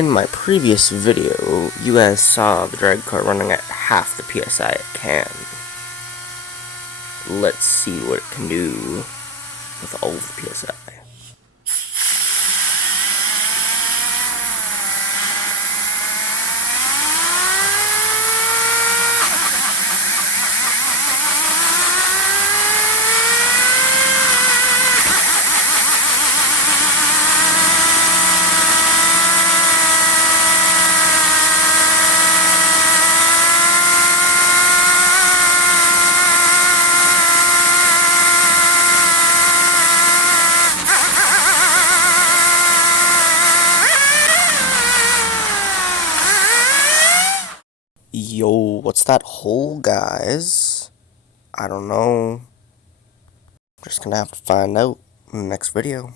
In my previous video, you guys saw the drag car running at half the PSI it can. Let's see what it can do with all of the PSI. Yo, what's that hole, guys? I don't know. Just gonna have to find out in the next video.